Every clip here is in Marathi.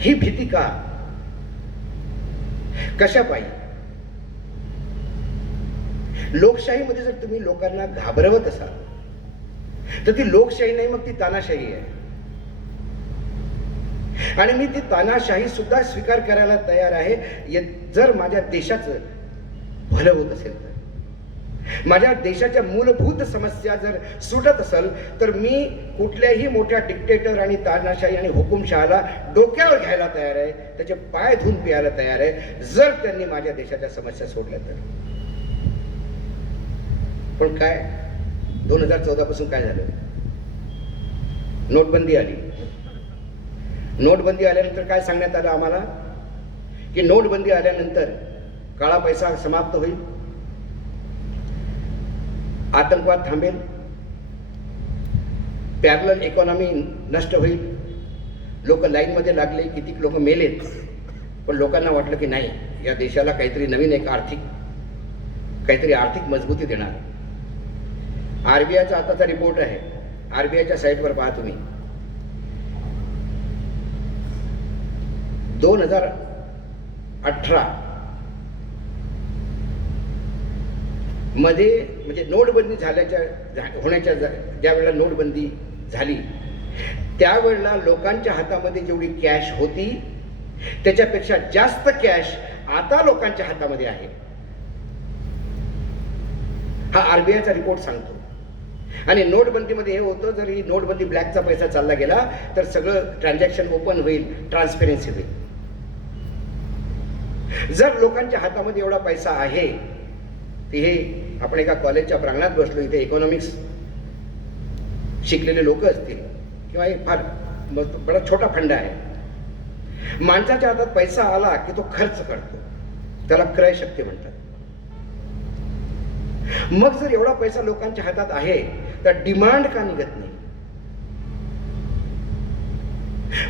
ही भीती का? कशा पायी? लोकशाहीमध्ये जर तुम्ही लोकांना घाबरवत असाल तर ती लोकशाही नाही, मग ती तानाशाही आहे. आणि मी ती तानाशाही सुद्धा स्वीकार करायला तयार आहे जर माझ्या देशाचं भलं होत असेल तर. माझ्या देशाच्या मूलभूत समस्या जर सुटत असेल तर मी कुठल्याही मोठ्या डिक्टेटर आणि तानाशाही आणि हुकुमशहाला डोक्यावर घ्यायला तयार आहे, त्याचे पाय धुवून प्यायला तयार आहे, जर त्यांनी माझ्या देशाच्या समस्या सोडल्या तर. पण काय 2014 पासून काय झालं? नोटबंदी आली. नोटबंदी आल्यानंतर काय सांगण्यात आलं आम्हाला की नोटबंदी आल्यानंतर काळा पैसा समाप्त होईल, आतंकवाद थांबेल, पॅरलल इकॉनॉमी नष्ट होईल. लोक लाईनमध्ये लागले, किती लोक मेलेत, पण लोकांना वाटलं की नाही, या देशाला काहीतरी नवीन एक काहीतरी आर्थिक मजबूती देणार. आरबीआयचा आताचा रिपोर्ट आहे, आरबीआयच्या साईटवर पहा तुम्ही. 2018 मध्ये म्हणजे नोटबंदी होण्याच्या ज्या वेळेला नोटबंदी झाली त्यावेळेला लोकांच्या हातामध्ये जेवढी कॅश होती त्याच्यापेक्षा जास्त कॅश आता लोकांच्या हातामध्ये आहे. हा आरबीआयचा रिपोर्ट सांगतो. आणि नोटबंदीमध्ये हे होतं, जर ही नोटबंदी ब्लॅकचा पैसा चालला गेला तर सगळं ट्रान्झॅक्शन ओपन होईल, ट्रान्सपेरन्सी होईल. जर लोकांच्या हातामध्ये एवढा पैसा आहे, हे आपण एका कॉलेजच्या प्रांगणात बसलो, इथे इकॉनॉमिक्स शिकलेले लोक असतील किंवा एक फार बडा छोटा फंड आहे. माणसाच्या हातात पैसा आला की तो खर्च करतो, त्याला क्रय शक्ती म्हणतात. मग जर एवढा पैसा लोकांच्या हातात आहे तर डिमांड का निघत नाही?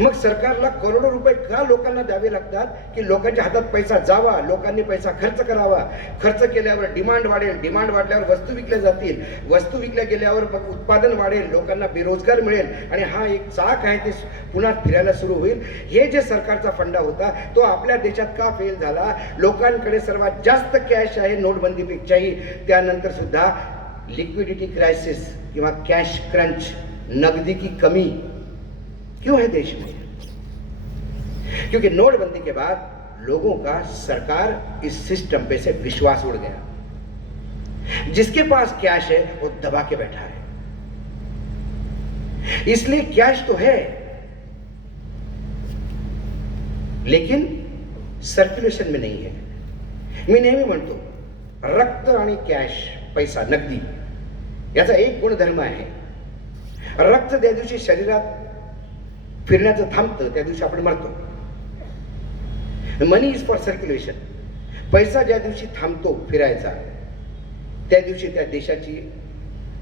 मग सरकारला करोडो रुपये का लोकांना द्यावे लागतात की लोकांच्या हातात पैसा जावा, लोकांनी पैसा खर्च करावा. खर्च केल्यावर डिमांड वाढेल, डिमांड वाढल्यावर वस्तू विकल्या जातील, वस्तू विकल्या गेल्यावर मग उत्पादन वाढेल, लोकांना बेरोजगार मिळेल आणि हा एक चाक आहे ते पुन्हा फिरायला सुरू होईल. हे जे सरकारचा फंडा होता तो आपल्या देशात का फेल झाला? लोकांकडे सर्वात जास्त कॅश आहे नोटबंदीपेक्षाही, त्यानंतर सुद्धा लिक्विडिटी क्राइसिस किंवा कैश क्रंच, नकदी की कमी क्यों है देश में? क्योंकि नोटबंदी के बाद लोगों का सरकार इस सिस्टम पे से विश्वास उड़ गया. जिसके पास कैश है वो दबा के बैठा है. इसलिए कैश तो है लेकिन सर्क्युलेशन में नहीं है. मी नेहमी म्हणतो रक्त आणि कॅश, पैसा, नगदी याचा एक गुणधर्म आहे. रक्त ज्या दिवशी शरीरात फिरण्याचं थांबतं त्या दिवशी आपण मरतो. मनी इज फॉर सर्क्युलेशन. पैसा ज्या दिवशी थांबतो फिरायचा त्या दिवशी त्या देशाची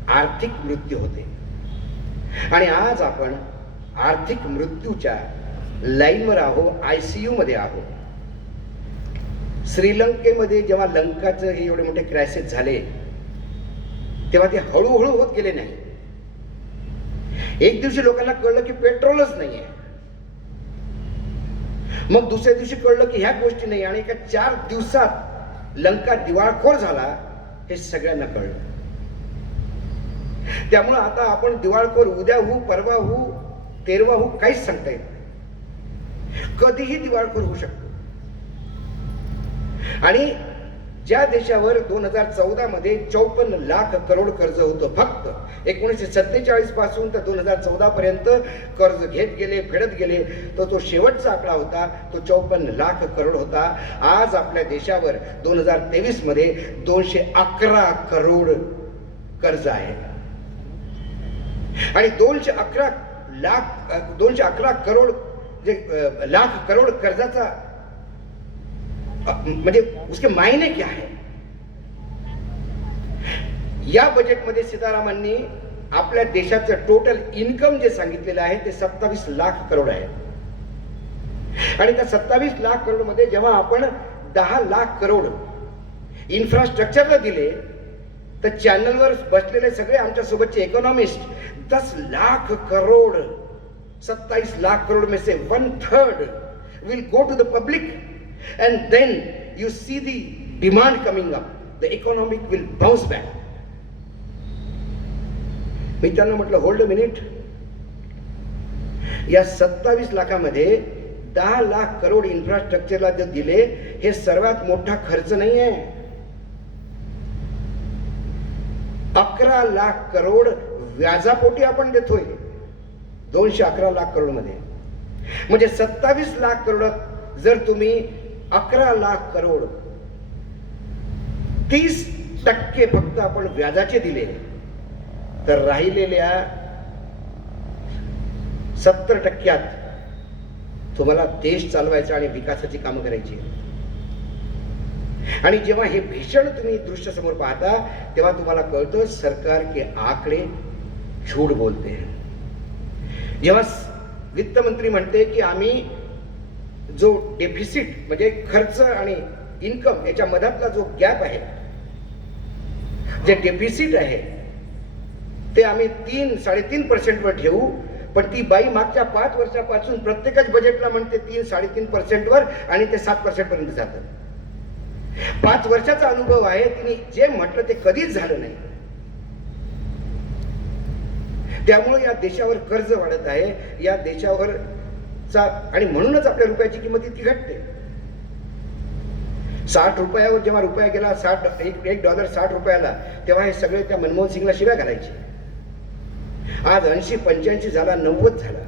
आर्थिक मृत्यू होते. आणि आज आपण आर्थिक मृत्यूच्या लाईनवर आहोत, आयसीयू मध्ये आहोत. श्रीलंकेमध्ये जेव्हा लंकाचं हे एवढे मोठे क्रायसिस झाले तेव्हा ते हळूहळू होत गेले नाही. एक दिवशी लोकांना कळलं की पेट्रोलच नाहीये, मग दुसऱ्या दिवशी कळलं की ह्या गोष्टी नाही, आणि एका 4 दिवसात लंका दिवाळखोर झाला हे सगळ्यांना कळलं. त्यामुळे आता आपण दिवाळखोर उद्या होऊ, परवा होऊ, 13वा होऊ, काहीच सांगता येत नाही. कधीही दिवाळखोर होऊ शकतो. आणि ज्या देशावर 2014 मध्ये 54 लाख करोड कर्ज होतं, फक्त 1947 पासून तर 2014 पर्यंत कर्ज घेत गेले, फेडत गेले, तो शेवटचा आकडा होता तो 54 लाख करोड होता. आज आपल्या देशावर 2023 मध्ये 211 करोड कर्ज आहे. आणि 211 करोड लाख करोड कर्जाचा म्हणजे उसके मायने क्या है? या बजेटमध्ये सीतारामांनी आपल्या देशाचं टोटल इन्कम जे सांगितलेलं आहे ते 27 लाख करोड आहे. आणि त्या 27 लाख करोड मध्ये जेव्हा आपण 10 लाख करोड इन्फ्रास्ट्रक्चरला दिले तर चॅनलवर बसलेले सगळे आमच्या सोबतचे इकॉनॉमिस्ट 10 लाख करोड 27 लाख करोड में से 1/3 will go to the public, and then you see the demand coming up. The economic will bounce back. मी त्यांना म्हटलं होल्ड अ मिनिट, या 27 लाखामध्ये 10 लाख करोड इन्फ्रास्ट्रक्चरला जे दिले हे सर्वात मोठा खर्च नाही आहे. 11 लाख करोड व्याजापोटी आपण देतोय 211 लाख करोड मध्ये. म्हणजे 27 लाख करोडात जर तुम्ही 11 लाख करोड 30% फक्त आपण व्याजाचे दिले, तर राहिलेल्या 70% तुम्हाला देश चालवायचा आणि विकासाची कामं करायची. आणि जेव्हा हे भीषण तुम्ही दृश्य समोर पाहता तेव्हा तुम्हाला कळतं सरकार के आकडे झूठ बोलते हैं. जेव्हा वित्तमंत्री म्हणते की आम्ही जो डेफिसिट म्हणजे खर्च आणि इन्कम याच्या मधातला जो गॅप आहे, जे डेफिसिट आहे ते आम्ही 3-3.5% वर ठेवू, पण ती बाई मागच्या 5 वर्षापासून प्रत्येकच बजेटला म्हणते 3-3.5% वर आणि ते 7% पर्यंत जातं. 5 वर्षाचा अनुभव आहे, तिने जे म्हटलं ते कधीच झालं नाही. त्यामुळे या देशावर कर्ज वाढत आहे, या देशावरचा, आणि म्हणूनच आपल्या रुपयाची किंमत इतकी घटते. 60 रुपयावर जेव्हा रुपया गेला, $1 60 रुपयाला, तेव्हा हे सगळे त्या मनमोहन सिंगला शिव्या घालायचे. आज 80-85 झाला, 90 झाला.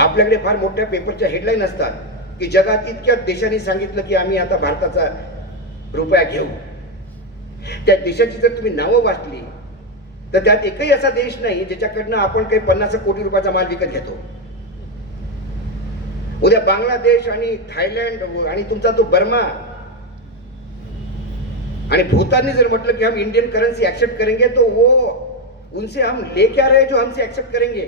आपल्याकडे फार मोठ्या पेपरच्या हेडलाईन असतात की जगात इतक्या देशांनी सांगितलं की आम्ही आता भारताचा रुपया घेऊ. त्या देशाची जर तुम्ही नावं वाचली तर त्यात एकही असा देश नाही ज्याच्याकडनं आपण काही 50 कोटी रुपयाचा माल विकत घेतो. उद्या बांगलादेश आणि थायलंड आणि तुमचा तो बर्मा आणि भूतानने जर म्हटलं की हम इंडियन करेंसी एक्सेप्ट करेंगे, तो वो उनसे हम ले क्या रहे जो हमसे एक्सेप्ट करेंगे.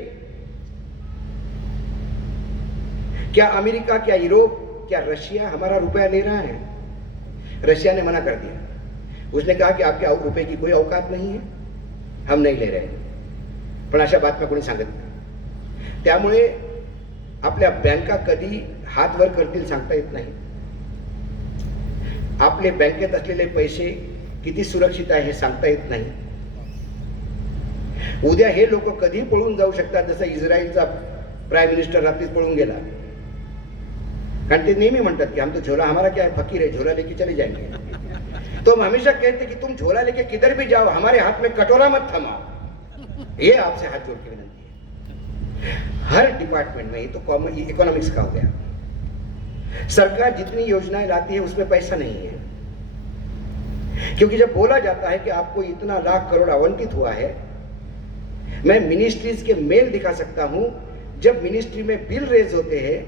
क्या अमेरिका, क्या यूरोप, क्या रशिया हमारा रुपया ले रहा है? रशिया ने मना कर दिया. उसने कहा कि आपके रुपए की कोई औकात नहीं है, हम नहीं ले रहे. पण अशा बातम्या कोणी सांगत नाही. त्यामुळे आपल्या बँका कधी हात वर करतील सांगता येत नाही. आपले बँकेत असलेले पैसे किती सुरक्षित आहे हे सांगता येत नाही. उद्या हे लोक कधी पळून जाऊ शकतात, जसं इस्रायलचा प्राइम मिनिस्टर रात्रीच पळून गेला. कारण ते नेहमी म्हणतात की हम तो झोला हमारा क्या है, फकीर है, झोला लेके चले जाएंगे. तो हम हमेशा कहते कि तुम झोला लेके किधर भी जाओ, हमारे हाथ में कटोरा मत थमाओ. ये आपसे हाथ जोड़ के विनती है. हर डिपार्टमेंट में, ये तो कॉमन इकोनॉमिक्स का हो गया. सरकार जितनी योजनाएं लाती है उसमें पैसा नहीं है, क्योंकि जब बोला जाता है कि आपको इतना लाख करोड़ आवंटित हुआ है, मैं मिनिस्ट्रीज के मेल दिखा सकता हूं. जब मिनिस्ट्री में बिल रेज होते हैं,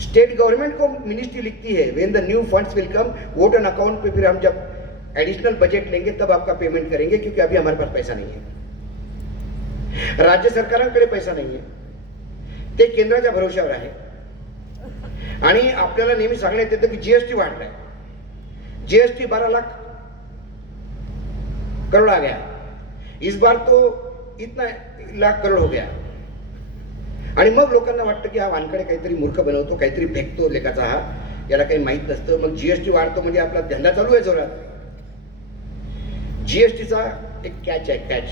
स्टेट गवर्नमेंट को मिनिस्ट्री लिखती है when the new funds will come, vote on account पे फिर हम जब एडिशनल बजेट लेंगे तब आपका पेमेंट करेंगे, क्योंकि अभी हमारे पास पैसा नहीं है. राज्य सरकारांकडे पैसा नाही आहे, ते केंद्राच्या भरोश्यावर आहे. आणि आपल्याला नेहमी सांगण्यात येतं की जीएसटी वाढलाय. जीएसटी 12 लाख करोड़ आ गया. इस बार तो इतना लाख करोड़ हो गया. आणि मग लोकांना वाटतं की हा वानकडे काहीतरी मूर्ख बनवतो, काहीतरी फेकतो लेखाचा, हा याला काही माहित नसतं. मग जीएसटी वाढतो म्हणजे आपला धंदा चालू आहे जोरात. जीएसटीचा एक कॅच आहे, कॅच.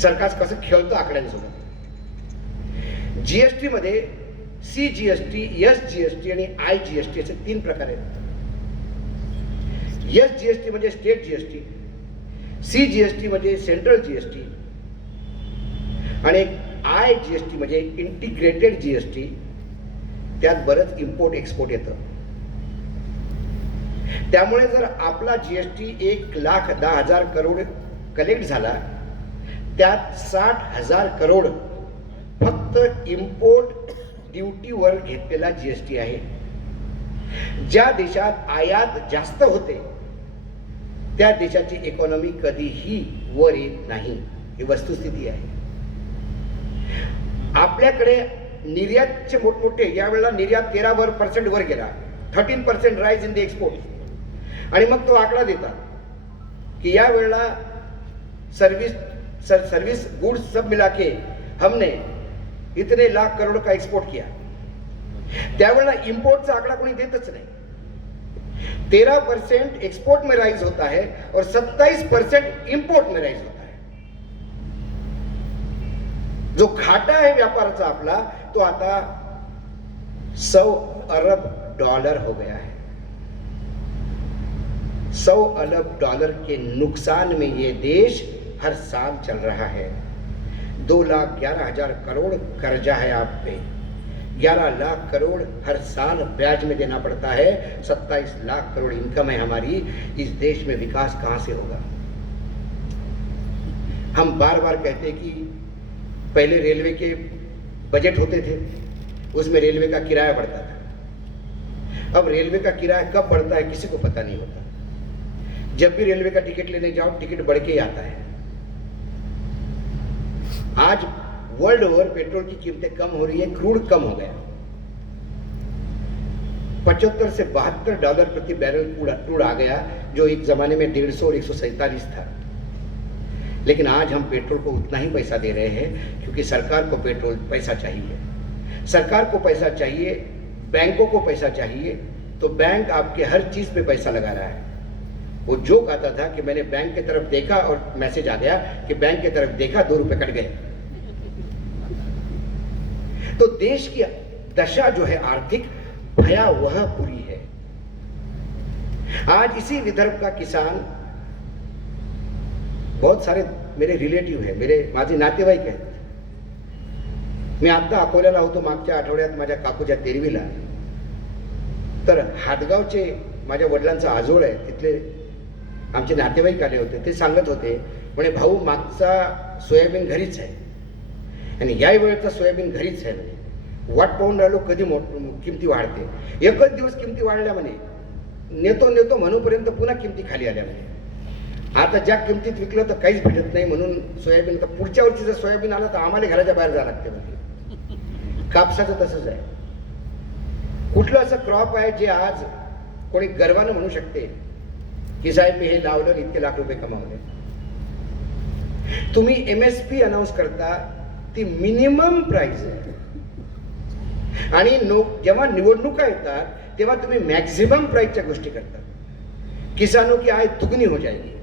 सरकार कसं खेळतं आकड्यांसोबत. जीएसटी मध्ये सीजीएसटी, एसजीएसटी आणि आयजीएसटी असे 3 प्रकार आहेत. एसजीएसटी म्हणजे स्टेट जीएसटी, सीजीएसटी म्हणजे सेंट्रल जीएसटी आणि आयजीएसटी म्हणजे इंटिग्रेटेड जीएसटी. त्यात बरंच इम्पोर्ट एक्सपोर्ट येतं. त्यामुळे जर आपला जीएसटी 1,10,000 करोड कलेक्ट झाला, त्यात 60,000 करोड फक्त इम्पोर्ट ड्युटीवर घेतलेला जीएसटी आहे. ज्या देशात आयात जास्त होते त्या देशाची इकॉनॉमी कधीही वर येत नाही, ही वस्तुस्थिती आहे. आपल्याकडे निर्यातचे मोठमोठे, यावेळेला निर्यात 13% वर गेला, 13% राइज इन द एक्सपोर्ट. आणि मग तो आकडा देतात कि या वेळेला सर्विस गुड्स सब मिला के हमने इतने लाख करोड़ का एक्सपोर्ट किया. त्यावेळेला इंपोर्टचा आकडा कोणी देतच नाही. 13% एक्सपोर्ट में राइज होता है और 27% इंपोर्ट में राइज होता है. जो घाटा है व्यापाराचा आपला तो आता $100 अरब हो गया है. $100 अरब के नुकसान में ये देश हर साल चल रहा है. 2,11,000 करोड़ कर्जा है आप पे. 11 लाख करोड़ हर साल ब्याज में देना पड़ता है. 27 लाख करोड़ इनकम है हमारी. इस देश में विकास कहां से होगा? हम बार बार कहते कि पहले रेलवे के बजट होते थे, उसमें रेलवे का किराया बढ़ता था. अब रेलवे का किराया कब बढ़ता है किसी को पता नहीं होता. जब भी रेलवे का टिकट लेने जाओ टिकट बढ़ के ही आता है. आज वर्ल्ड ओवर पेट्रोल की कीमतें कम हो रही है, क्रूड कम हो गया. 75 से $72 प्रति बैरल क्रूड आ गया, जो एक जमाने में 150 और 147 था. लेकिन आज हम पेट्रोल को उतना ही पैसा दे रहे हैं क्योंकि सरकार को पेट्रोल पैसा चाहिए. सरकार को पैसा चाहिए, बैंकों को पैसा चाहिए, तो बैंक आपके हर चीज पे पैसा लगा रहा है. वो जोक आता था कि मैंने बैंक की तरफ देखा और मैसेज आ गया कि बैंक की तरफ देखा, ₹2 कट गए. तो देश की दशा जो है आर्थिक भयावह बुरी है. आज इसी विदर्भ का किसान, बहुत सारे मेरे रिलेटिव्ह आहे, माझे नातेवाईक आहेत. मी आता अकोल्याला होतो मागच्या आठवड्यात माझ्या काकूच्या तेरवीला. तर हातगावचे माझ्या वडिलांचा आजोळ आहे, तिथले आमचे नातेवाईक आले होते. ते सांगत होते, म्हणे भाऊ मागचा सोयाबीन घरीच आहे आणि या वेळेचा सोयाबीन घरीच आहे. म्हणे वाट पाहून राहिलो कधी किमती वाढते. एकच दिवस किमती वाढल्या म्हणे, नेतो म्हणूपर्यंत पुन्हा किमती खाली आल्या म्हणे. आता ज्या किमतीत विकलं तर काहीच भेटत नाही म्हणून सोयाबीन, तर पुढच्या वर्षी जर सोयाबीन आलं तर आम्हाला घराच्या बाहेर जावं लागते म्हणजे. कापसाचं तसंच आहे. कुठलं असं क्रॉप आहे जे आज कोणी गर्वानं म्हणू शकते की साहेब मी हे लावलं इतके लाख रुपये कमावले. तुम्ही MSP अनाऊन्स करता, ती मिनिमम प्राइस आहे. आणि जेव्हा निवडणुका येतात तेव्हा तुम्ही मॅक्झिमम प्राइसच्या गोष्टी करता. किसानों की आय दुगनी हो जाएगी.